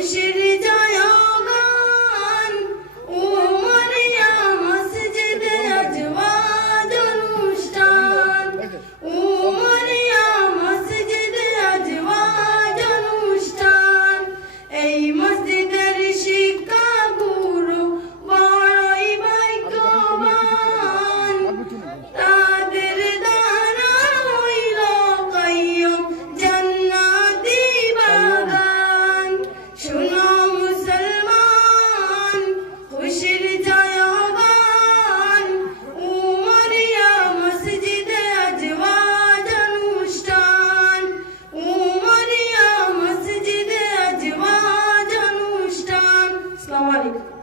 Kırşehir 一个